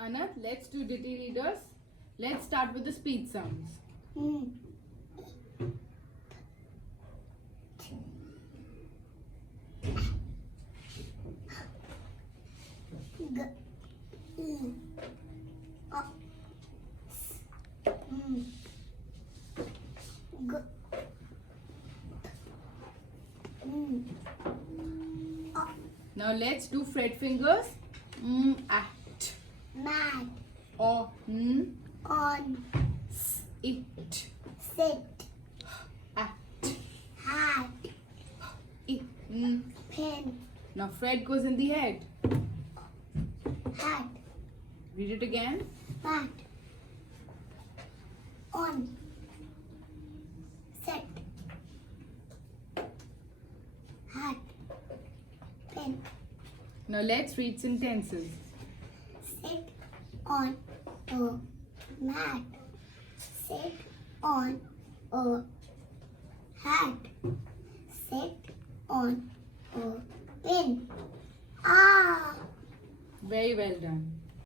Anath, let's do ditty readers. Let's start with the speech sounds. Now let's do fret fingers. At. Mat. On. On. It. Sit. At. Hat. In. Pen. Now fret goes in the head. Hat. Read it again. Mat. On. Set. Hat. Pen. Now let's read sentences. Sit on a mat. Sit on a hat. Sit on a pen. Ah! Very well done.